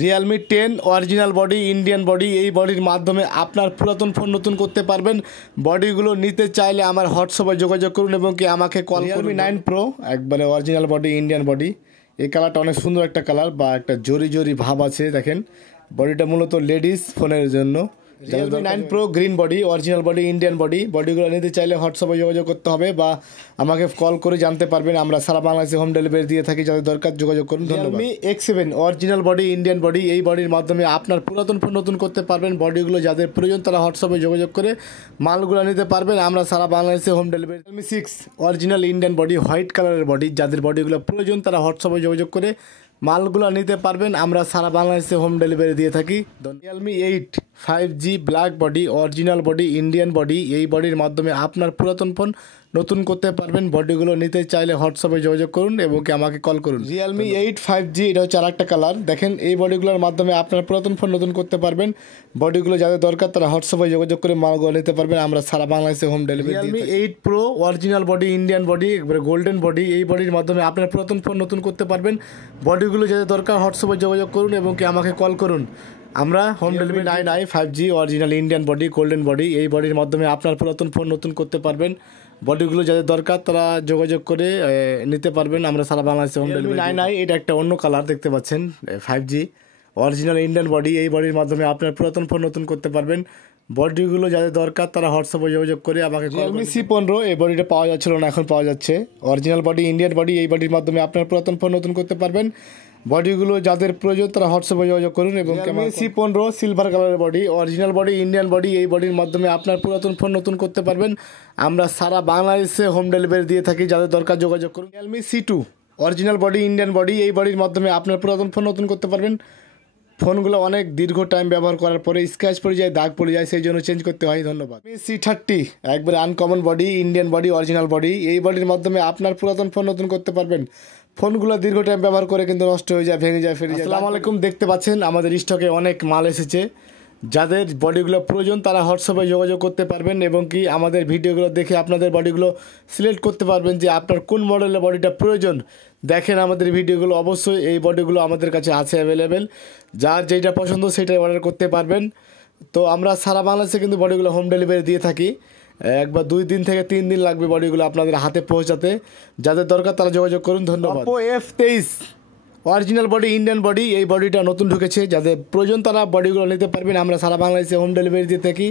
Realme 10 original body Indian body, এই বডির মাধ্যমে আপনার পুরাতন ফোন নতুন করতে পারবেন। বডিগুলো নিতে চাইলে আমার হোয়াটসঅ্যাপে যোগাযোগ করুন এবং কি আমাকে কল করুন। রিয়েলমি 9 প্রো একবারে অরিজিনাল বডি ইন্ডিয়ান বডি, এই কালারটা অনেক সুন্দর একটা কালার বা একটা জরি জরি ভাব আছে। দেখেন বডিটা মূলত লেডিস ফোনের জন্য। Realme 9 pro green body original body Indian body, বডিগুলো নিতে চাইলে হোয়াটসঅ্যাপে যোগাযোগ করতে হবে বা আমাকে কল করে জানতে পারবেন। আমরা সারা বাংলাদেশে হোম ডেলিভারি দিয়ে থাকি, যাদের দরকার যোগাযোগ করুন। Realme X7 original body Indian body, এই বডির মাধ্যমে আপনার পুরাতন ফোন নতুন করতে পারবেন। বডিগুলো যাদের প্রয়োজন তারা হোয়াটসঅ্যাপে যোগাযোগ করে মালগুলো নিতে পারবেন। আমরা সারা বাংলাদেশে home delivery. Realme 6 original Indian body white কালারের বডি, যাদের বডিগুলো প্রয়োজন তারা হোয়াটসঅ্যাপে যোগাযোগ করে মালগুলো নিতে পারবেন। আমরা সারা বাংলাদেশে হোম ডেলিভারি দিয়ে থাকি। Realme 8 5G black body original body Indian body, এই বডির মাধ্যমে আপনার পুরাতন ফোন নতুন করতে পারবেন। বডিগুলো নিতে চাইলে হোয়াটসঅ্যাপে যোগাযোগ করুন এবং কি আমাকে কল করুন। রিয়েলমি 8 5G, এটা হচ্ছে আর একটা কালার। দেখেন এই বডিগুলোর মাধ্যমে আপনার পুরাতন ফোন নতুন করতে পারবেন। বডিগুলো যাদের দরকার তারা হোয়াটসঅ্যাপে যোগাযোগ করে মালগুলো নিতে পারবেন। আমরা সারা বাংলাদেশে home delivery. Realme 8 pro original body Indian body, একবারে গোল্ডেন বডি, এই বডির মাধ্যমে আপনার পুরাতন ফোন নতুন করতে পারবেন। বডিগুলো যাদের দরকার হোয়াটসঅ্যাপে যোগাযোগ করুন এবং কি আমাকে কল করুন। আমরা home delivery. 9i 5G original Indian body golden body, এই বডির মাধ্যমে আপনার পুরাতন ফোন নতুন করতে পারবেন। বডিগুলো যাদের দরকার তারা যোগাযোগ করে নিতে পারবেন। আমরা সারা বাংলাদেশে হোম ডেলিভারি। 9i, এটা একটা অন্য কালার দেখতে পাচ্ছেন। 5G অরিজিনাল ইন্ডিয়ান বডি, এই বডির মাধ্যমে আপনার পুরাতন ফোন নতুন করতে পারবেন। বডিগুলো যাদের দরকার তারা হোয়াটসঅ্যাপে যোগাযোগ করে আমাকে। রিয়েলমি C15, এই বডিটা পাওয়া যাচ্ছিল না, এখন পাওয়া যাচ্ছে। অরিজিনাল বডি ইন্ডিয়ান বডি, এই বডির মাধ্যমে আপনার পুরাতন ফোন নতুন করতে পারবেন। বডিগুলো যাদের প্রয়োজন তারা হোয়াটসঅ্যাপে যোগাযোগ করুন এবং C15 সিলভার কালারের body original body Indian body, এই বডির মাধ্যমে আপনার পুরাতন ফোন নতুন করতে পারবেন। আমরা সারা বাংলাদেশে হোম ডেলিভারি দিয়ে থাকি, যাদের দরকার যোগাযোগ করুন। Realme C2 original body Indian body, এই বডির মাধ্যমে আপনার পুরাতন ফোন নতুন করতে পারবেন। ফোনগুলো অনেক দীর্ঘ টাইম ব্যবহার করার পরে স্ক্র্যাচ পড়ে যায়, দাগ পড়ে যায়, সেই জন্য চেঞ্জ করতে হয়। ধন্যবাদ। C30 একবারে uncommon body Indian body original body, এই বডির মাধ্যমে আপনার পুরাতন ফোন নতুন করতে পারবেন। ফোনগুলো দীর্ঘ টাইম ব্যবহার করে কিন্তু নষ্ট হয়ে যায়, ভেঙে যায়, ফেটে যায়। আসসালামু আলাইকুম, দেখতে পাচ্ছেন আমাদের স্টকে অনেক মাল এসেছে। যাদের বডিগুলো প্রয়োজন তারা হোয়াটসঅ্যাপে যোগাযোগ করতে পারবেন এবং কি আমাদের ভিডিওগুলো দেখে আপনাদের বডিগুলো সিলেক্ট করতে পারবেন যে আপনার কোন মডেলের বডিটা প্রয়োজন। দেখেন আমাদের ভিডিওগুলো, অবশ্যই এই বডিগুলো আমাদের কাছে আছে অ্যাভেলেবেল। যার যেটা পছন্দ সেটাই অর্ডার করতে পারবেন। তো আমরা সারা বাংলাদেশে কিন্তু বডিগুলো হোম ডেলিভারি দিয়ে থাকি। একবার 2 দিন থেকে 3 দিন লাগবে বডিগুলো আপনাদের হাতে পৌঁছাতে। যাদের দরকার তারা যোগাযোগ করুন। ধন্যবাদ। Oppo F23 original body Indian body, এই বডিটা নতুন ঢুকেছে। যাদের প্রয়োজন তারা বডিগুলো নিতে পারবেন। আমরা সারা বাংলাদেশে হোম ডেলিভারি দিয়ে থাকি,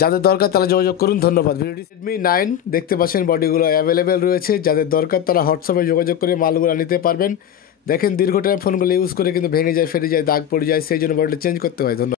যাদের দরকার তারা যোগাযোগ করুন। ধন্যবাদ। Redmi 9 দেখতে পাচ্ছেন বডিগুলো অ্যাভেলেবেল রয়েছে। যাদের দরকার তারা হোয়াটসঅ্যাপে যোগাযোগ করে মালগুলো নিতে পারবেন। দেখেন দীর্ঘ টাইম ফোনগুলো ইউজ করে কিন্তু ভেঙে যায়, ফেটে যায়, দাগ পড়ে যায়, সেই জন্য বডিটা চেঞ্জ করতে হয়। ধন্যবাদ।